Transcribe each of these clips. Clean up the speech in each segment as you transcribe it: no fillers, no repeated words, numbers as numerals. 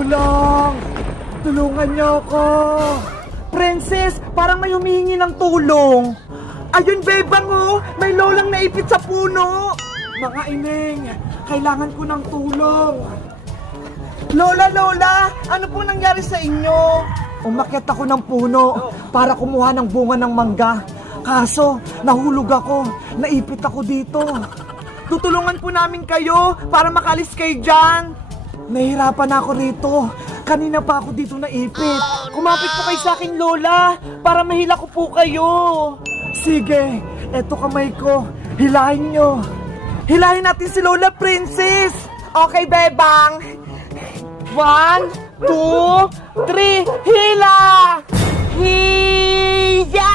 Tulong! Tulungan niyo ako! Princess, parang may humihingi ng tulong. Ayun, bebang oh! May lolang naipit sa puno! Mga ineng, kailangan ko ng tulong. Lola! Ano po nangyari sa inyo? Umakyat ako ng puno para kumuha ng bunga ng mangga. Kaso, nahulog ako. Naipit ako dito. Tutulungan po namin kayo para makalis kayo dyan. Nahihirapan ako rito. Kanina pa ako dito naipit. Kumapit po kayo sa akin, Lola, para mahila ko po kayo. Sige, eto kamay ko. Hilahin nyo. Hilahin natin si Lola, Princess. Okay, bebang. 1, 2, 3, hila! Hiya!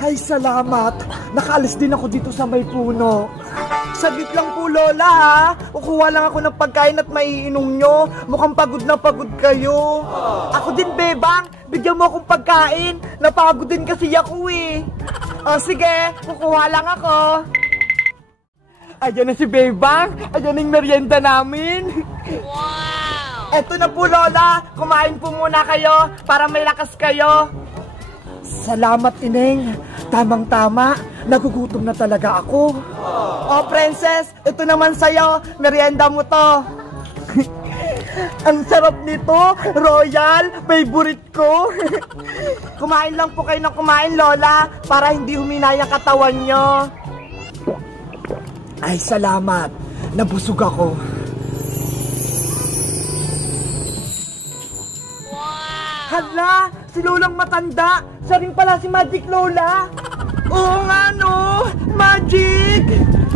Ay, salamat. Nakaalis din ako dito sa may puno. Saglit lang po, Lola, ha? Kukuha lang ako ng pagkain at maiinom nyo. Mukhang pagod na pagod kayo. Ako din, bebang. Bigyan mo akong pagkain. Napagod din kasi ako, eh. O, sige. Kukuha lang ako. Ayan na si bebang. Ayan ang merienda namin. Wow! Eto na po, Lola. Kumain po muna kayo para may lakas kayo. Salamat, Ineng. Tamang-tama. Nagugutom na talaga ako. Oh, Princess. Ito naman sa'yo. Merienda mo to. Ang sarap nito. Royal. Favorite ko. Kumain lang po kayo ng kumain, Lola, para hindi humina yung katawan nyo. Ay, salamat. Nabusog ako. Hala, si Lolang matanda. Siya rin pala si Magic Lola. Oo nga, no? Magic!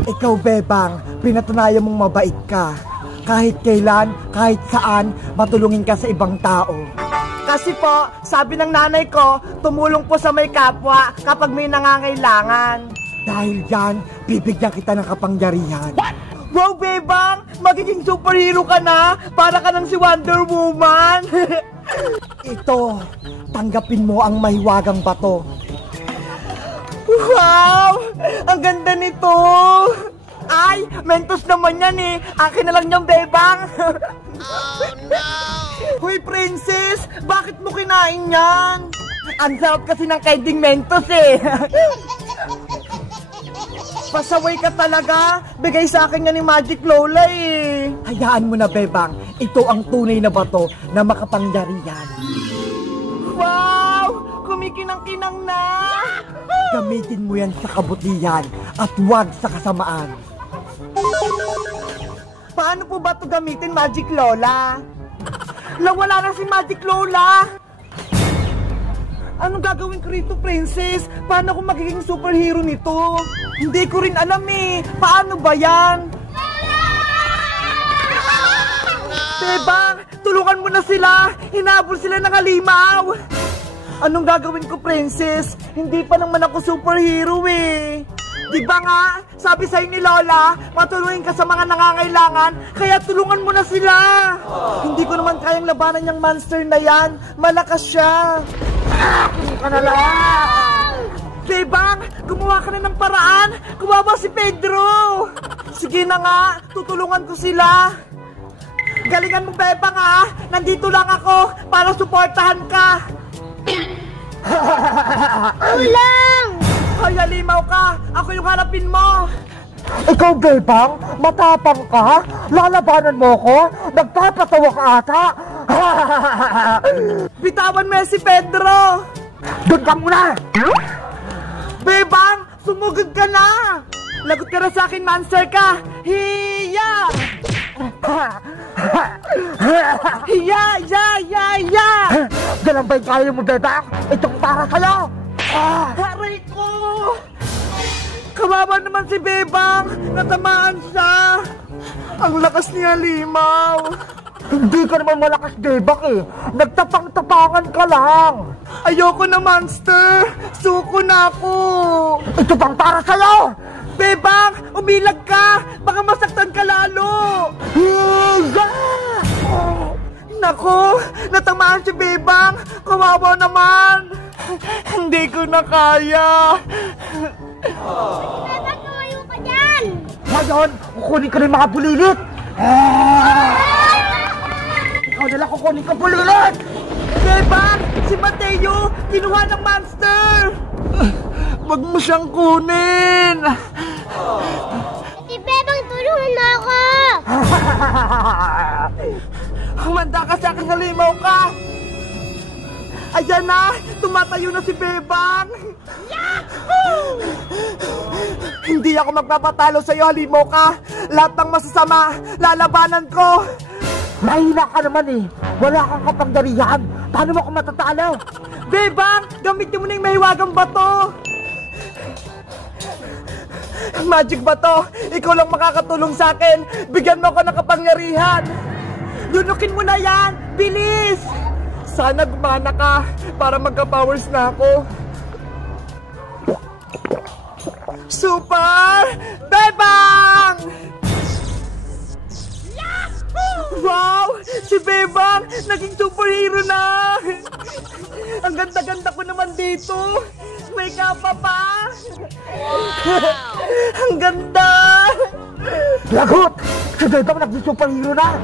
Ikaw, bebang, pinatunayan mong mabait ka. Kahit kailan, kahit saan, matulungin ka sa ibang tao. Kasi po, sabi ng nanay ko, tumulong po sa may kapwa kapag may nangangailangan. Dahil yan, bibigyan kita ng kapangyarihan. What? Wow, bebang! Magiging superhero ka na! Para ka ng si Wonder Woman! Ito, tanggapin mo ang mahiwagang bato. Wow! Ang ganda nito! Ay, Mentos naman yan eh! Akin na lang yung bebang! Oh no! Huy, Princess! Bakit mo kinain yan? Ang sarap kasi ng kanding Mentos eh! Pasaway ka talaga. Bigay sa akin yan ni Magic Lola eh. Hayaan mo na, bebang. Ito ang tunay na bato na makapangyarihan. Wow! Kumikinang-kinang na! Gamitin mo yan sa kabutihan at huwag sa kasamaan. Paano po ba ito gamitin, Magic Lola? Nawala na si Magic Lola! Anong gagawin ko rito, Princess? Paano ako magiging superhero nito? Hindi ko rin alam eh. Paano ba yan? Bebang, tulungan mo na sila. Hinabol sila ng halimaw. Anong gagawin ko, Princess? Hindi pa naman ako superhero eh. Diba nga, sabi sa'yo ni Lola, matulungin ka sa mga nangangailangan, kaya tulungan mo na sila. Hindi ko naman kayang labanan yung monster na yan. Malakas siya. Ka na lang. Bebang, gumawa ka na ng paraan. Kumawa si Pedro. Sige na nga, tutulungan ko sila. Galingan mo, Bebang, ha? Nandito lang ako para suportahan ka. Ulang! Hoy, halimaw ka. Ako yung harapin mo. Ikaw, Bebang, matapang ka? Lalabanan mo ko? Nagpapatawa ka ata? Bitawan mo si Pedro. Doon ka muna! Bebang, sumugod ka na. Lagot ka na sa akin, monster ka. Hiya! Hiya, ya! Ganun ba'y kaya mo, Bebang? Itong para sa'yo! Haray ko! Kawawa naman si Bebang. Natamaan siya. Ang lakas niya, limaw. Hindi ka naman malakas, Bebang eh. Nagtapang-tapangan ka lang. Ayoko na, monster. Suko na ako. Ito bang para sa'yo? Bebang, umilag ka. Baka masaktan ka lalo. Nako, natamaan si Bebang. Kawawa naman. Hindi ko na kaya. Bebang, tumayo ka dyan! Ngayon, kukunin ko na yung mga bulilit. Ikaw Ikaw nalang kukunin ko bulilit! Bebang! Si Mateo! Kinuha ng monster! Wag mo siyang kunin! Si Bebang, tulungan mo ako! Humanda ka sa akin, halimaw ka! Ayan na! Tumatayo na si Bebang! Yahoo! Hindi ako magpapatalo sa'yo, halimaw ka! Lahat ng masasama, lalabanan ko! Mahina ka naman eh! Wala kang kapangyarihan! Paano mo ako matatalo? Bebang! Gamitin mo na yung mahiwagang bato! Magic bato! Ikaw lang makakatulong sa akin! Bigyan mo ako ng kapangyarihan! Lunukin mo na yan! Bilis! Sana gumana ka para magka-powers na ako. Super Bebang! Wow! Si Bebang! Naging superhero na! Ang ganda-ganda ko naman dito! May kapa pa! Ang ganda! Lagot! Si Bebang naging superhero na!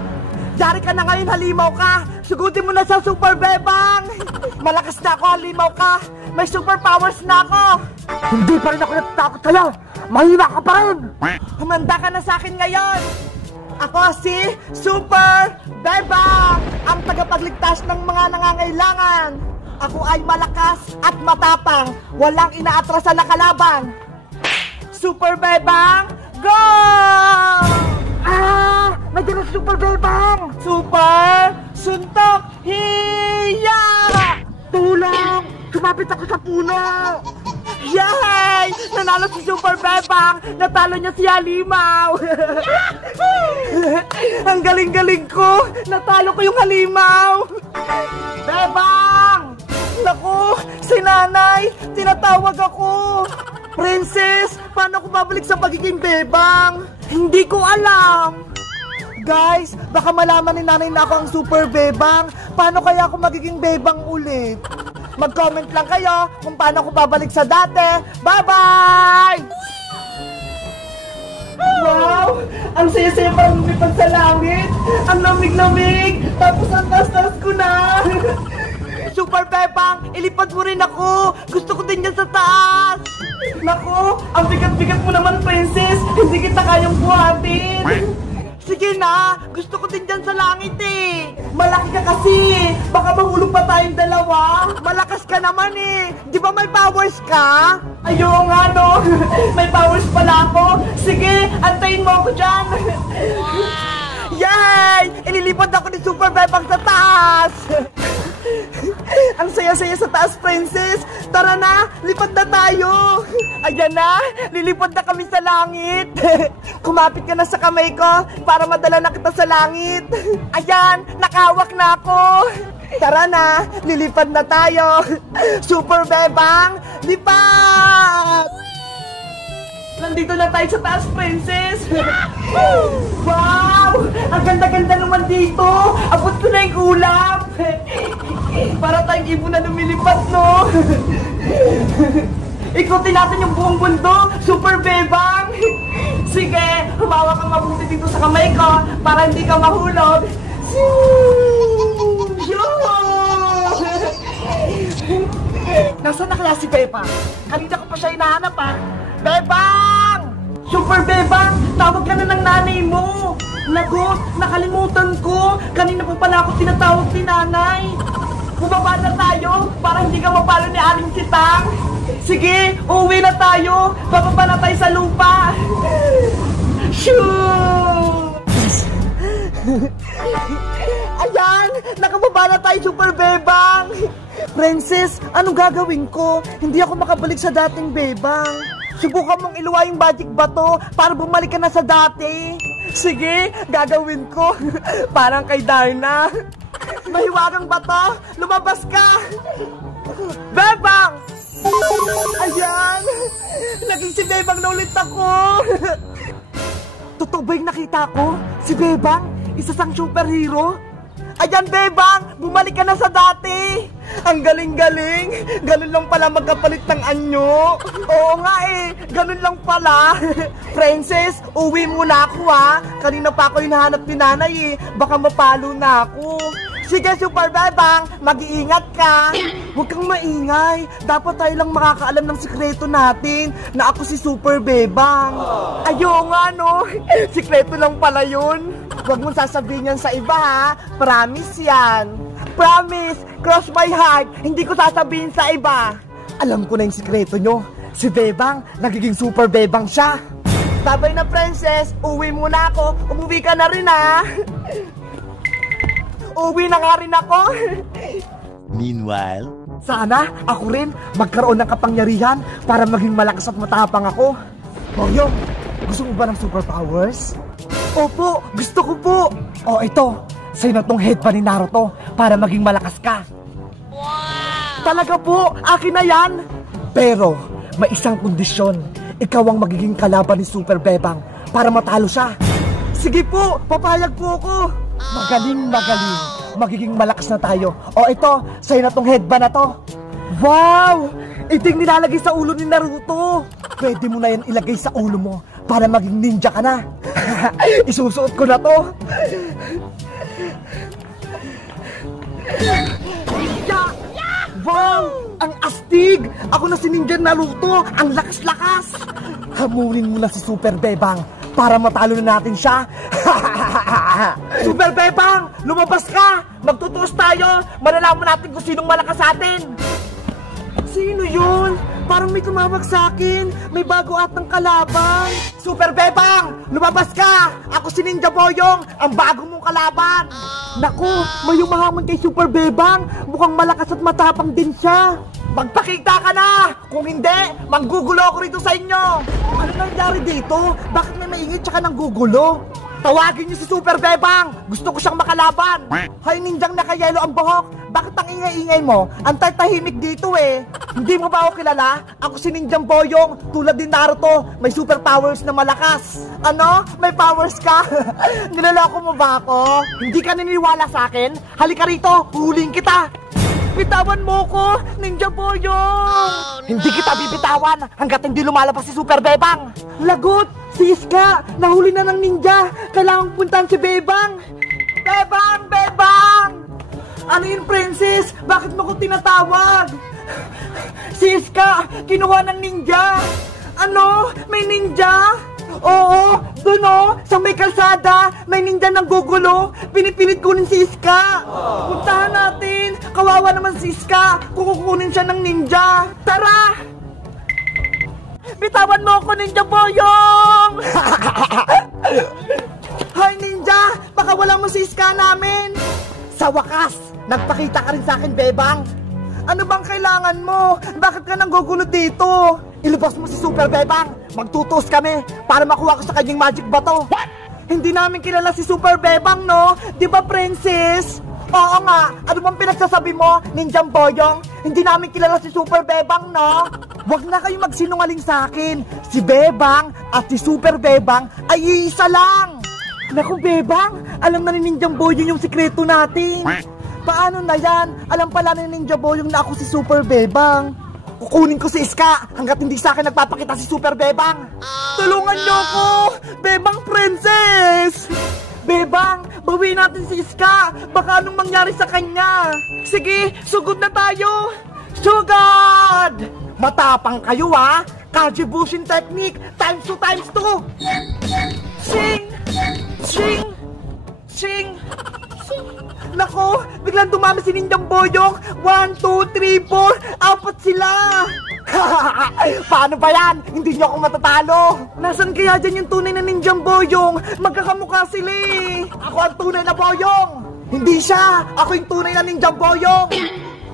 Yari ka na ngayon, halimaw ka! Sugutin mo na sa Super Bebang! Malakas na ako, halimaw ka! May superpowers na ako! Hindi pa rin ako natatakot sa'yo! Mahina ka pa rin! Humanda ka na sa akin ngayon! Ako si Super Bebang! Ang tagapagligtas ng mga nangangailangan! Ako ay malakas at matapang! Walang inaatrasan na kalaban! Super Bebang, go! Ah! Nandiyan ang Super Bebang! Super Suntok Hiya! Tulong! Sumapit ako sa puno! Yay! Nanalo si Super Bebang! Natalo niya si Halimaw! Ang galing-galing ko! Natalo ko yung Halimaw! Bebang! Naku! Si Nanay! Tinatawag ako! Princess! Paano ako babalik sa pagiging Bebang? Hindi ko alam! Guys, baka malaman ni Nanay na ako ang Super Bebang. Paano kaya ako magiging Bebang ulit? Mag-comment lang kayo kung paano ako babalik sa dati. Bye-bye! Wow! Ang saya-saya parang lumipad sa langit. Ang lamig-lamig. Tapos ang taas-taas ko na. Super Bebang, ilipad mo rin ako. Gusto ko din yan sa taas. Naku, ang bigat-bigat mo naman, Princess. Hindi kita kayang buhatin. Sige na, gusto ko din dyan sa langit eh. Malaki ka kasi, baka mahulog pa tayong dalawa. Malakas ka naman eh, di ba may powers ka? Ayun nga no, may powers pala ako. Sige, antayin mo ako dyan. Yay! Inilipad ako ni Super Bebang sa taas. Ang saya-saya sa taas, Princess. Tara na, lipad na tayo. Ayan na, lilipad na kami sa langit. Kumapit ka na sa kamay ko para madala na kita sa langit. Ayan, nakahawak na ako. Tara na, lilipad na tayo. Super Bebang, lipad! Nandito na tayo sa taas, Princess. Wow! Ang ganda-ganda naman dito. Abot ko na yung ulap. Para tayong ibon na lumilipad, no? Ikutin natin yung buong mundo, Super Bebang. Sige, humawak kang mabuti dito sa kamay ko para hindi ka mahulog. Nasaan na kaya si Bebang? Kanina ko pa siya hinahanap, ha? Bebang! Super Bebang, tawag ka na ng nanay mo. Naku, nakalimutan ko. Kanina pa pala ako tinatawag ni nanay. Bumaba na tayo para hindi ka mapalo ni Aling Sitang. Sige, uuwi na tayo. Bababa na tayo sa lupa. Shoo! Ayan, nakababa na tayo, Super Bebang. Princess, anong gagawin ko? Hindi ako makabalik sa dating Bebang. Subukan mong iluwa yung magic bato para bumalik ka na sa dati. Sige, gagawin ko. Parang kay Darna. Mahiwagang bato, lumabas ka. Bebang! Ayan, naging si Bebang na ulit ako. Totoo ba yung nakita ko? Si Bebang, isa sang superhero? Ayan, Bebang, bumalik ka na sa dati. Ang galing-galing. Ganun lang pala magkapalit ng anyo. Oo nga eh, ganun lang pala. Princess, uwi muna ako ha. Kanina pa ako hinahanap ni nanay eh. Baka mapalo na ako. Sige, Super Bebang, mag-iingat ka. Huwag kang maingay. Dapat tayo lang makakaalam ng sikreto natin na ako si Super Bebang. Ayaw nga, no? Sikreto lang pala yun. Huwag mong sasabihin yan sa iba, ha? Promise yan. Promise, cross my heart, hindi ko sasabihin sa iba. Alam ko na yung sikreto nyo. Si Bebang, nagiging Super Bebang siya. Babay na, princess. Uwi muna ako. Umuwi ka na rin, ha? Uwi na nga rin ako. Meanwhile, sana ako rin magkaroon ng kapangyarihan para maging malakas at matapang ako. Boyong, gusto mo ba ng superpowers? Opo, gusto ko po. O ito, sa'yo na tong headband ni Naruto para maging malakas ka. Wow! Talaga po, akin na yan. Pero, may isang kondisyon. Ikaw ang magiging kalaban ni Super Bebang para matalo siya. Sige po, papayag po ako. Magaling. Magiging malakas na tayo. O ito, sa'yo na tong headband na to. Wow! Ito yung nilalagay sa ulo ni Naruto. Pwede mo na yan ilagay sa ulo mo para maging ninja ka na. Isusuot ko na to. Wow! Ang astig! Ako na si Ninja Naruto! Ang lakas-lakas! Hamunin mo na si Super Bebang para matalo na natin siya. Super Bebang! Lumabas ka! Magtutuos tayo! Malalaman natin kung sinong malakas sa atin! Sino yun? Parang may tumawag sa akin. May bago atang kalaban. Super Bebang! Lumabas ka! Ako si Ninja Boyong! Ang bago mong kalaban! Naku! May umahamon kay Super Bebang! Mukhang malakas at matapang din siya! Magpakita ka na! Kung hindi, manggugulo ako rito sa inyo! Ano nangyari dito? Bakit may maingit tsaka nanggugulo? Tawagin niyo si Super Bebang! Gusto ko siyang makalaban! Hay, ninjang nakayelo ang buhok! Bakit ang ingay-ingay mo? Ang tahimik dito eh! Hindi mo ba ako kilala? Ako si Ninjang Boyong, tulad din Naruto, may superpowers na malakas! Ano? May powers ka? Nilaloko mo ba ako? Hindi ka naniniwala sa akin? Halika rito, huhuling kita! Bitawan mo ko, Ninja Boyong! Oh, no. Hindi kita bibitawan hanggat hindi lumalabas si Super Bebang! Lagot! Si Iska! Nahuli na ng ninja! Kailangang puntahan si Bebang! Bebang! Bebang! Ano yun, princess? Bakit mo ko tinatawag? Si Iska! Kinuha ng ninja! Ano? May ninja? Oo! Doon o! Sa may kalsada! May ninja ng gugulo! Pinipilit kunin si Iska! Puntahan natin! Kawawa naman si Iska kung kukunin siya ng ninja! Tara! Bitawan mo ako, Ninja Boyong! Hay, ninja! Baka wala mo si Iska namin! Sa wakas, nagpakita ka rin sa akin, Bebang! Ano bang kailangan mo? Bakit ka nanggugulo dito? Ilabas mo si Super Bebang! Magtutuos kami para makuha ko sa kanyang magic bato! What? Hindi namin kilala si Super Bebang, no? Di ba, princess? Oo nga! Ano bang pinagsasabi mo, Ninjang Boyong? Hindi namin kilala si Super Bebang, no? Huwag na kayong magsinungaling sa akin. Si Bebang at si Super Bebang ay iisa lang. Naku, Bebang, alam na ni Ninjang Boyong yung sikreto natin. Paano na yan? Alam pala ni Ninja Boyong na ako si Super Bebang. Kukunin ko si Iska hanggat hindi sa akin nagpapakita si Super Bebang. Tulungan niyo ako, Bebang Princess! Bebang, bawiin natin si Iska. Baka anong mangyari sa kanya. Sige, sugod na tayo. Sugod! Matapang kayo, ha? Kajibushin technique times 2 times 2. Sing! Sing! Sing! Nako, biglang dumami si Ninjang Boyong. 1, 2, 3, 4. 4 sila. Paano ba yan? Hindi niyo ako matatalo. Nasaan kaya dyan yung tunay na Ninjang Boyong? Magkakamukha sila eh. Ako ang tunay na Boyong. Hindi siya. Ako yung tunay na Ninjang Boyong.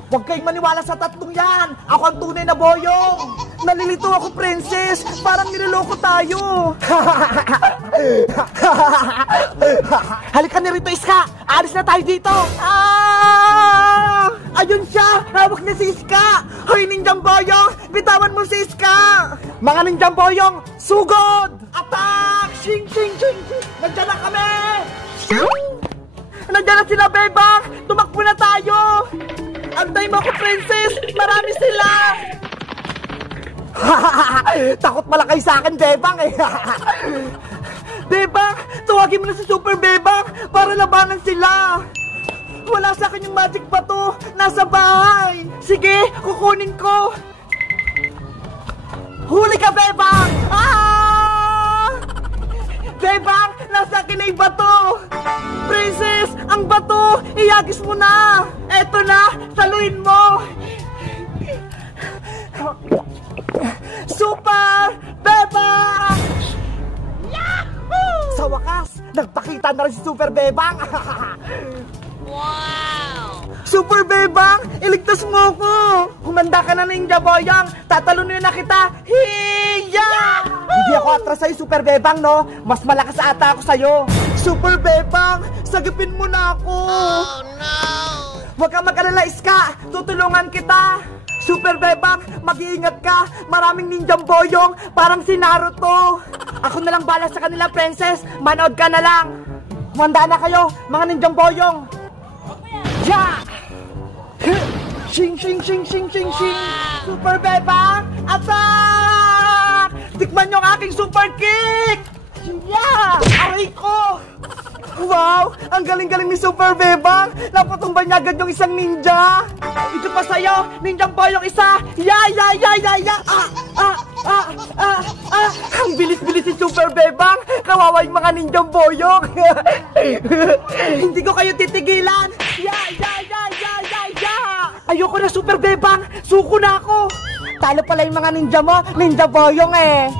Huwag kayong maniwala sa tatlong yan. Ako ang tunay na Boyong. Nalilito ako, princess. Parang niloloko tayo. Halika na rito, Iska. Alis na tayo dito. Ayun siya. Hawak na si Iska. Hoy, Ninjang Boyong. Bitawan mo si Iska. Mga Ninjang Boyong, sugod. Attack. Shing, shing, shing, shing. Nandiyan na kami. Nandiyan na sila, Bebang. Tumakbo na tayo. Antay mo ako, princess. Marami sila. Takot pala kayo sa akin, Bebang eh. Bebang, tawagin mo na si Super Bebang para labanan sila. Wala sa akin yung magic bato! Nasa bahay! Sige, kukunin ko! Huli ka, Bebang! Ah! Bebang, nasa akin na yung bato! Princess, ang bato! Iyagis mo na! Eto na, saluin mo! Super Bebang! Yahoo! Sa wakas, nagpakita na rin si Super Bebang! Wow! Super Bebang, iligtas mo ko! Humanda ka na, Ninja Boyong! Tatalunin na kita! Hiya! Hindi ako atras sa'yo, Super Bebang, no? Mas malakas ata ako sa'yo! Super Bebang, sagipin mo na ako! Oh no! Huwag kang mag-alala, Iska! Tutulungan kita! Super Bebang, mag-iingat ka! Maraming Ninja Boyong, parang si Naruto! Ako na lang bala sa kanila, Princess! Manood ka na lang! Humanda na kayo, mga Ninja Boyong! Ya! Shing, shing, shing, shing, shing, shing! Super Bebang, attack! Tikman yung aking super kick! Yeah! Aray ko! Wow! Ang galing-galing ni Super Bebang! Napatumba niya agad yung isang ninja! Ito pa sa'yo! Ninja Boyong isa! Ya! Ya! Ya! Ya! Ya! Ang bilis-bilis si Super Bebang! Kawawa yung mga Ninja Boyong! Hindi ko kayo titigilan! Ya! Ya! Ya! Ya! Ya! Ya! Ayoko na, Super Bebang! Suko na ako! Talo pala yung mga ninja mo, Ninja Boyong eh!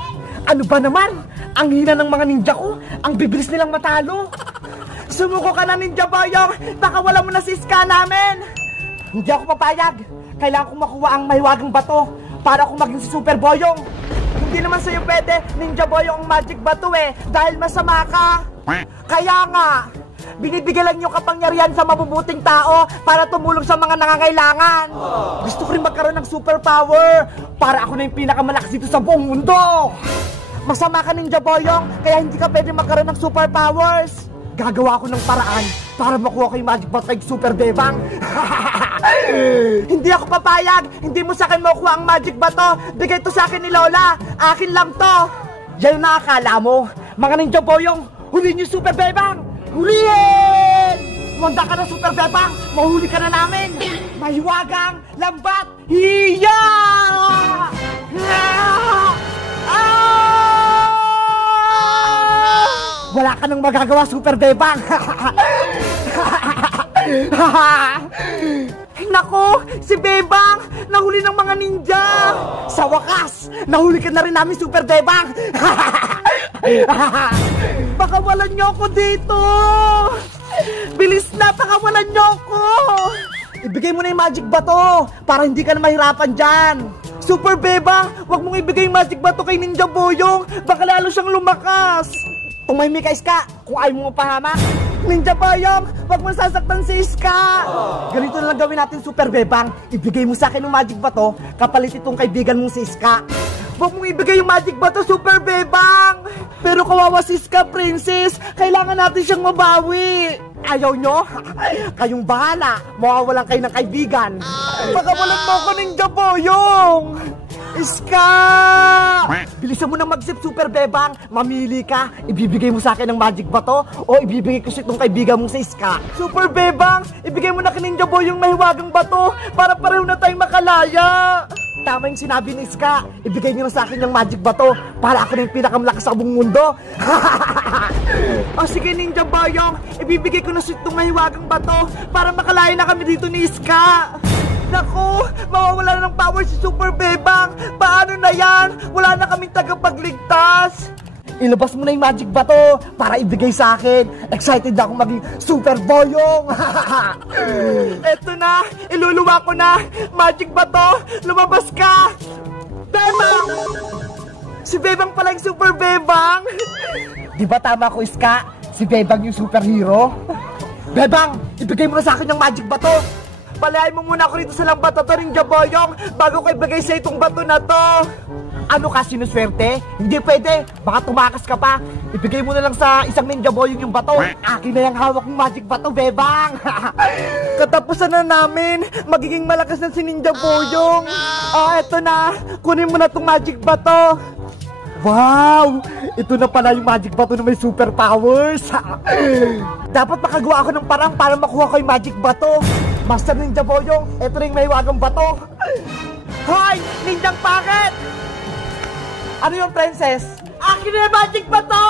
Ano ba naman? Ang hina ng mga ninja ko! Ang bibilis nilang matalo! Sumuko ka na, Ninja Boyong! Baka wala mo na si Iska namin! Hindi ako papayag! Kailangan kong makuha ang mahiwagang bato para ako maging si Super Boyong! Hindi naman sa'yo pwede, Ninja Boyong, ang magic bato eh! Dahil masama ka! Kaya nga! Binibigyan lang yung kapangyarihan sa mabubuting tao para tumulong sa mga nangangailangan! Gusto ko rin magkaroon ng superpower para ako na yung pinakamalakas dito sa buong mundo! Masama ka, Ninja Boyong, kaya hindi ka pwede magkaroon ng superpowers! Gagawa ko ng paraan para makuha ko yung magic bato kay Super Bebang. Hindi ako papayag. Hindi mo sa akin makuha ang magic bato. Bigay to sa akin ni Lola. Akin lang to. Yan ang nakakala mo. Mga Ninja Boyong, huliin yung Super Bebang. Huliin! Manda ka na, Super Bebang. Mahuli ka na namin. Mahiwagang lambat. Hiya! Wala ka nang magagawa, Super Bebang! Nako, si Bebang! Nahuli ng mga ninja! Sa wakas, nahuli ka na rin namin, Super Bebang! Pakawalan niyo ako dito! Bilis na, pakawalan niyo ako! Ibigay mo na yung magic bato para hindi ka na mahirapan dyan! Super Bebang, wag mong ibigay yung magic bato kay Ninja Boyong! Baka lalo siyang lumakas! Tumahimik ka, Iska, kung ayaw mo mapahamak. Ninja Boyong, wag mo sasaktan si Iska. Ganito na lang gawin natin, Super Bebang. Ibigay mo sa akin yung magic bato, kapalit itong kaibigan mong si Iska. Wag mong ibigay yung magic bato, Super Bebang. Pero kawawa si Iska, Princess. Kailangan natin siyang mabawi. Ayaw nyo? Kayong bahala. Mawawalan kayo ng kaibigan. Pagkawalan mo ako, Ninja Boyong. Iska! Bilisan mo na mag-zip, Super Bebang. Mamili ka. Ibibigay mo sa akin ng magic bato o ibibigay ko siya itong kaibigan mong sa Iska. Super Bebang, ibigay mo na kay Ninja Boy yung mahiwagang bato para pareho na tayong makalaya. Tama yung sinabi ni Iska. Ibigay niyo na sa akin yung magic bato para ako na yung pinakamalakas sa buong mundo. O sige, Ninja Boyong, ibibigay ko na sa itong mahiwagang bato para makalaya na kami dito ni Iska. Naku, mawawala na ng power si Super Bebang. Paano na yan? Wala na kaming tagapagligtas. Ilabas mo na yung magic bato para ibigay sa akin. Excited na akong maging Super Boyong. Eto na, iluluwa ko na. Magic bato, lumabas ka. Bebang! Si Bebang pala yung Super Bebang. Di ba tama ko, Iska? Si Bebang yung superhero. Bebang, ibigay mo na sa akin yung magic bato. Palayain mo muna ako rito sa lambat na to, Ninja Boyong, bago ko ibigay sa itong bato na to. Ano ka, sinuswerte? Hindi pwede, baka tumakas ka pa. Ibigay mo na lang sa isang Ninja Boyong yung bato. Akin na yung hawak ng magic bato, Bebang. Katapusan na namin, magiging malakas na si Ninja Boyong. Eto na, kunin mo na itong magic bato. Wow! Ito na pala yung magic bato na may superpowers. Dapat makagawa ako ng parang para makuha ko yung magic bato. Master Ninja Boyong, ito rin may hiwagang bato. Hoy! Ninjang pangit! Ano yung princess? Akin na yung magic bato!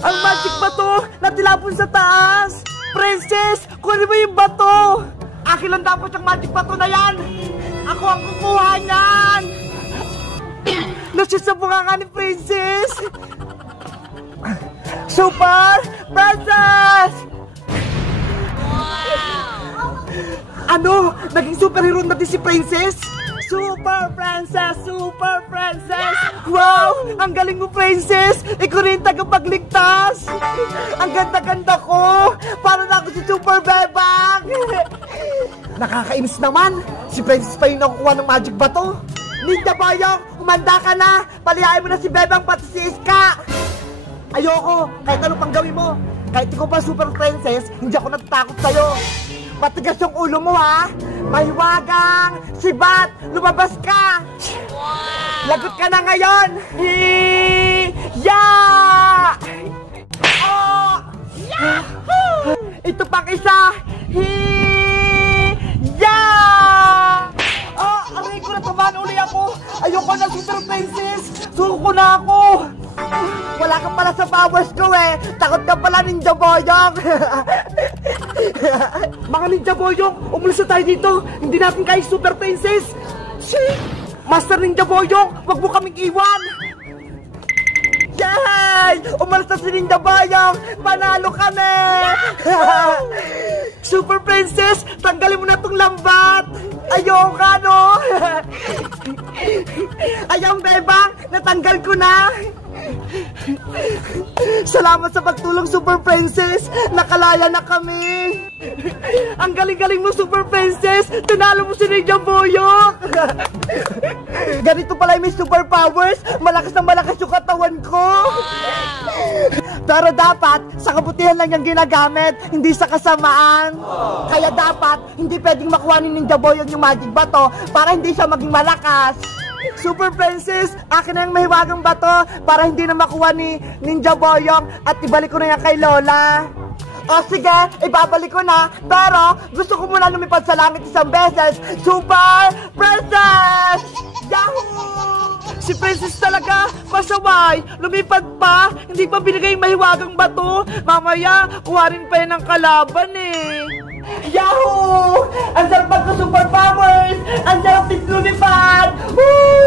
Ang magic bato natilapon sa taas! Princess, kunin mo yung bato! Akin lang dapat yung magic bato na yan! Ako ang kukuha niyan! Nasisabunga nga ni Princess! Super Princess! Ano? Naging superhero na din si Princess? Super Princess! Super Princess! Wow! Ang galing mo, Princess! Ikaw rin tagapagligtas! Ang ganda-ganda ko! Para na ako si Super Bebang! Nakakainis naman! Si Princess pa yung nakukuha ng magic bato! Ninja Boyong! Umanda ka na! Palihain mo na si Bebang pati si Iska! Ayoko! Kahit ano pang gawin mo! Kahit ikaw pa Super Princess, hindi ako natatakot sa'yo! Matigas yung ulo mo, ha? Mahiwagang! Sibat! Lumabas ka! Lagot ka na ngayon! Hiya! Oh! Ito pang isa! Hiya! Oh! Aray ko na tamaan uli ako! Ayoko na Super Princess! Suko na ako! Wala ka pala sa powers ko eh! Takot ka pala Ninja Boyong! Mga Ninja Boyong, umalis na tayo dito! Hindi natin kaya Super Princess! Shit! Master Ninja Boyong, wag mo kaming iwan! Yay! Umalis na si Ninja Boyong! Panalo kami! Super Princess, tanggalin mo na tong lambat! Ayoko no! Ayang Bebang, natanggal ko na! Salamat sa pagtulong, Super Princess! Nakalaya na kami! Ang galing-galing mo, Super Princess! Tinalo mo si Ninja Boyong! Ganito pala yung may superpowers! Malakas na malakas yung katawan ko! Pero dapat, sa kabutihan lang yung ginagamit, hindi sa kasamaan. Kaya dapat, hindi pwedeng makuha ni Ninja Boyong yung magic bato para hindi siya maging malakas. Super Princess, akin na yung mahiwagang bato para hindi na makuha ni Ninja Boyong at ibalik ko na yan kay Lola. O sige, ibabalik ko na, pero gusto ko muna lumipad sa langit isang beses. Super Princess! Yahoo! Si Princess talaga, pasaway, lumipad pa, hindi pa binigay yung mahiwagang bato. Mamaya, kuharin pa yan ng kalaban eh. Yahoo! Ang sarap magka-superpowers! Ang sarap din lumipad! Woo!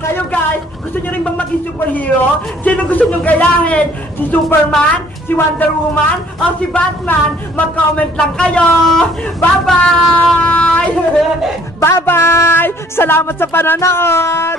Kayo guys, gusto nyo rin bang maging superhero? Sino gusto nyo gayahin? Si Superman? Si Wonder Woman? O si Batman? Mag-comment lang kayo! Bye-bye! Bye-bye! Salamat sa panonood!